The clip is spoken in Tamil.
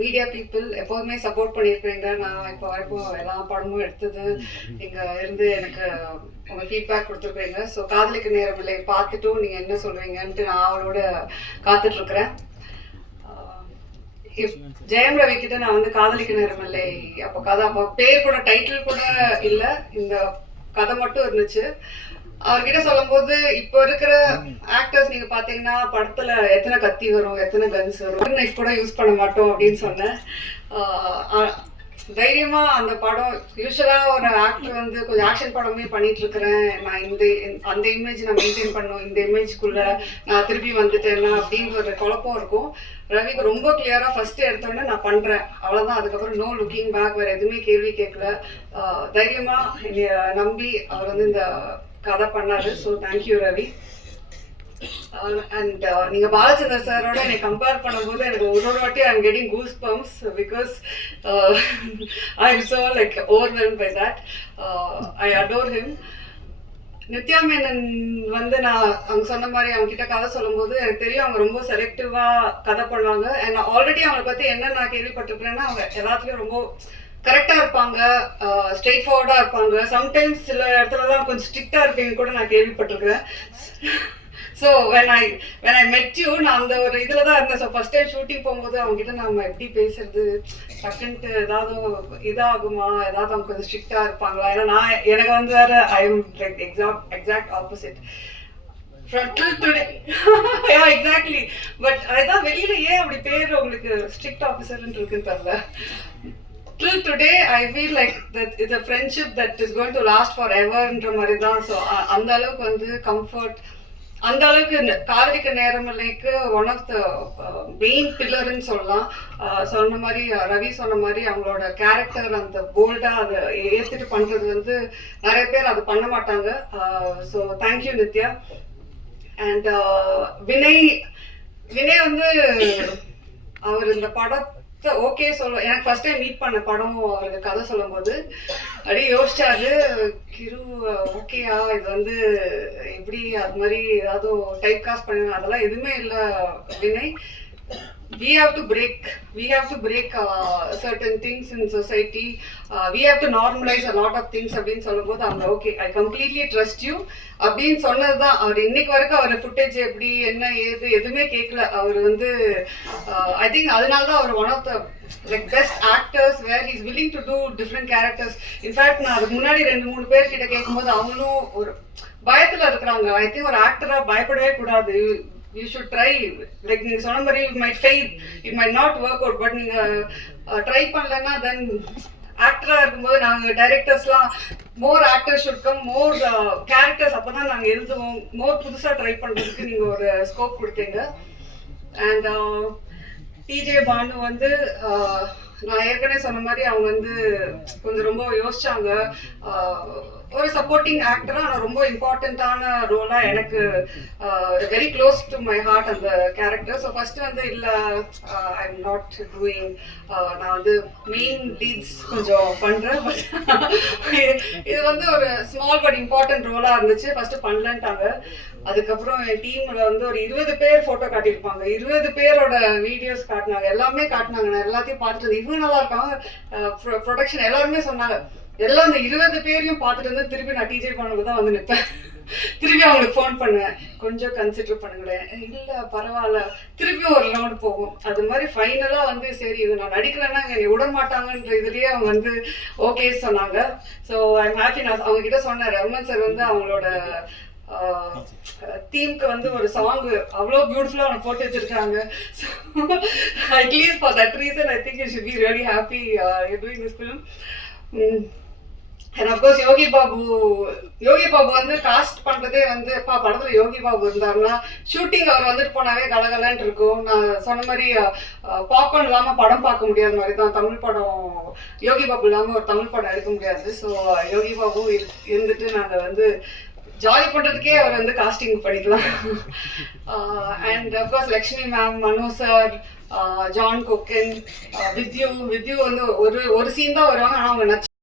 மீடியா பீப்புள் எப்போதுமே சப்போர்ட் பண்ணியிருக்கிறீங்க. நான் இப்போ வரைக்கும் எல்லா படமும் எடுத்தது இங்கே இருந்து எனக்கு உங்கள் ஃபீட்பேக் கொடுத்துருக்குறீங்க. ஸோ காதலிக்க நேரமில்லை பார்த்துட்டும் நீங்கள் என்ன சொல்லுவீங்கன்ட்டு நான் அவரோட காத்துட்ருக்குறேன். ஜெயம் ரவி கிட்ட நான் வந்து காதலிக்க நேரமில்லை அப்போ பேர் கூட டைட்டில் கூட இல்லை, இந்த கதை மட்டும் இருந்துச்சு. அவர்கிட்ட சொல்லும் போது இப்போ இருக்கிற ஆக்டர்ஸ் நீங்க பாத்தீங்கன்னா படத்துல எத்தனை கத்தி வரும், எத்தனை கன்ஸ் வரும், நைஃப் கூட யூஸ் பண்ண மாட்டோம் அப்படின்னு சொன்னேன். தைரியமா அந்த படம் யூஸ்வலா ஒரு ஆக்டர் வந்து கொஞ்சம் ஆக்ஷன் படமே பண்ணிட்டு இருக்கிறேன், நான் அந்த இமேஜ் நான் மெயின்டைன் பண்ணும், இந்த இமேஜ்க்குள்ள நான் திருப்பி வந்துட்டேன்னா அப்படின்ற ஒரு குழப்பம் இருக்கும். ரவிக்கு ரொம்ப கிளியரா ஃபர்ஸ்ட் எடுத்தோடனே நான் பண்றேன் அவ்வளவுதான், அதுக்கப்புறம் நோ லுக்கிங் பேக், வேற எதுவுமே கேள்வி கேட்கல. தைரியமா நம்பி அவர் வந்து இந்த கதை பண்ணாரு. So thank you Ravi. அண்ட் நீங்கள் பாலச்சந்தர் சாரோட என்னை கம்பேர் பண்ணும்போது எனக்கு ஒரு வாட்டி I am getting goose bumps because I am so like overwhelm by that. I adore him. Nithya Menen வந்து நான் அவங்க சொன்ன மாதிரி அவங்க கிட்ட கதை சொல்லும்போது எனக்கு தெரியும் அவங்க ரொம்ப செலக்டிவாக கதை பண்ணுவாங்க. அண்ட் ஆல்ரெடி அவங்களை பற்றி என்ன நான் கேள்விப்பட்டிருக்கிறேன்னா அவங்க எல்லாத்துலேயும் ரொம்ப கரெக்டாக இருப்பாங்க, ஸ்ட்ரெயிட் ஃபார்வர்டாக இருப்பாங்க. சம்டைம்ஸ் சில இடத்துல தான் கொஞ்சம் ஸ்ட்ரிக்டாக இருப்பீங்க கூட நான் கேள்விப்பட்டிருக்கிறேன். ஸோ வென் ஐ மெட் யூ நான் அந்த ஒரு இதில் தான் இருந்தேன். ஸோ ஃபஸ்ட் டைம் ஷூட்டிங் போகும்போது அவங்ககிட்ட நம்ம எப்படி பேசுறது, டக்குன்ட்டு ஏதாவது இதாகுமா, ஏதாவது அவங்க கொஞ்சம் ஸ்ட்ரிக்டாக இருப்பாங்களா, ஏன்னா எனக்கு வந்து வேற I am like exact opposite. Exactly. But அதுதான் வெளியில ஏன் அப்படி பேர் உங்களுக்கு ஸ்ட்ரிக்ட் ஆஃபீஸர்ன்னு இருக்குன்னு தெரியல. Till today I feel like that it's a friendship that is going to last forever ன்ற மாதிரி தான். ஸோ அந்த அளவுக்கு வந்து கம்ஃபர்ட், அந்த அளவுக்கு காதலிக்க நேரமில்லைக்கு ஒன் ஆஃப் த மெயின் பில்லர்ன்னு சொல்லலாம். சொன்ன மாதிரி ரவி சொன்ன மாதிரி அவங்களோட கேரக்டர் அந்த போல்டாக அதை ஏற்றுட்டு பண்ணுறது வந்து நிறைய பேர் அது பண்ண மாட்டாங்க. So thank you Nithya. And Vinay வந்து அவர் இந்த படம் ஓகே சொல்ல எனக்கு ஃபர்ஸ்ட் டைம் மீட் பண்ண படம் அவருக்கு கதை சொல்லும் போது அப்படியே யோசிச்சாரு, கிரு ஓகேயா இது வந்து எப்படி அது மாதிரி ஏதாவது டைப் காஸ்ட் பண்ண அதெல்லாம் எதுவுமே இல்லை Vinay. We have to break certain things in society. We have to normalize a lot of things அப்படின்னு சொல்லும்போது அவங்க okay I completely trust you அப்படின்னு சொன்னது தான். அவர் இன்னைக்கு வரைக்கும் அவர் ஃபுட்டேஜ் எப்படி என்ன ஏது எதுவுமே கேட்கல. அவர் வந்து ஐ திங்க் அதனால தான் அவர் one of the like best actors where is willing to do different characters. In fact நான் அதுக்கு முன்னாடி 2-3 பேர் கிட்ட கேட்கும்போது அவங்களும் ஒரு பயத்தில் இருக்கிறாங்க. ஐ திங்க் ஒரு ஆக்டராக பயப்படவே கூடாது. You should try, like நீங்க சொன்ன மாதிரி you might fail, it might not work out, but நீங்க ட்ரை பண்ணலன்னா தென் ஆக்டரா இருக்கும்போது நாங்க டைரக்டர்ஸ்லாம் more actors should come, more characters அப்பதான் நாங்க எழுதுவோம், மோர் புதுசா ட்ரை பண்றதுக்கு நீங்க ஒரு ஸ்கோப் கொடுத்தீங்க. அண்ட் டிஜே பானு வந்து நான் ஏற்கனவே சொன்ன மாதிரி அவங்க வந்து கொஞ்சம் ரொம்ப யோசிச்சாங்க. ஒரு சப்போர்ட்டிங் ஆக்டரா ஆனால் ரொம்ப இம்பார்ட்டண்ட்டான ரோலா எனக்கு very close to my heart அந்த கேரக்டர். ஸோ ஃபர்ஸ்ட் வந்து இல்லை ஐ எம் நாட் டூயிங், நான் வந்து மெயின் லீட்ஸ் கொஞ்சம் பண்ணுறேன். பட் இது வந்து ஒரு ஸ்மால் பட் இம்பார்ட்டன்ட் ரோலாக இருந்துச்சு. ஃபர்ஸ்ட் பண்ணலன்ட்டாங்க. அதுக்கப்புறம் என் டீம்ல வந்து ஒரு 20 பேர் ஃபோட்டோ காட்டியிருப்பாங்க, 20 பேரோட வீடியோஸ் காட்டினாங்க, எல்லாமே காட்டினாங்க. நான் எல்லாத்தையும் பார்த்துட்டு இவங்க நல்லா இருக்காங்க, ப்ரொடக்ஷன் எல்லாருமே சொன்னாங்க. எல்லாம் அந்த 20 பேரையும் பார்த்துட்டு வந்து திருப்பி நான் டிஜே பண்ணுறது தான் வந்து நிற்பேன். திருப்பி அவங்களுக்கு ஃபோன் பண்ணுவேன், கொஞ்சம் கன்சிடர் பண்ணுங்களேன், இல்லை பரவாயில்ல, திருப்பியும் ஒரு ரவுண்ட் போகும். அது மாதிரி ஃபைனலாக வந்து சரி இது நான் நடிக்கலைன்னா என்னை விட மாட்டாங்கன்ற இதுலேயே அவங்க வந்து ஓகே சொன்னாங்க. So I am happy. நான் அவங்க கிட்ட சொன்னேன், ரமன் சார் வந்து அவங்களோட தீம்க்கு வந்து ஒரு சாங் அவ்வளோ பியூட்டிஃபுல்லாக அவங்க போட்டு வச்சிருக்காங்க. So at least for that reason I think you should be really happy doing this film. And of course Yogi Babu வந்து காஸ்ட் பண்ணுறதே வந்து படத்தில் யோகி பாபு இருந்தாருன்னா ஷூட்டிங் அவர் வந்துட்டு போனாவே கலகலன்ட்டு இருக்கும். நான் சொன்ன மாதிரி பாப்கார்ன் இல்லாமல் படம் பார்க்க முடியாத மாதிரி தான் தமிழ் படம், யோகி பாபு இல்லாமல் ஒரு தமிழ் படம் எடுக்க முடியாது. ஸோ யோகி பாபு இருந்துட்டு நாங்கள் வந்து ஜாலி பண்ணுறதுக்கே அவர் வந்து காஸ்டிங் பண்ணிக்கலாம். And of course Lakshmi ma'am, Mano sir, John Kokken, with you வந்து ஒரு சீன் தான் வருவாங்க, ஆனால் அவங்க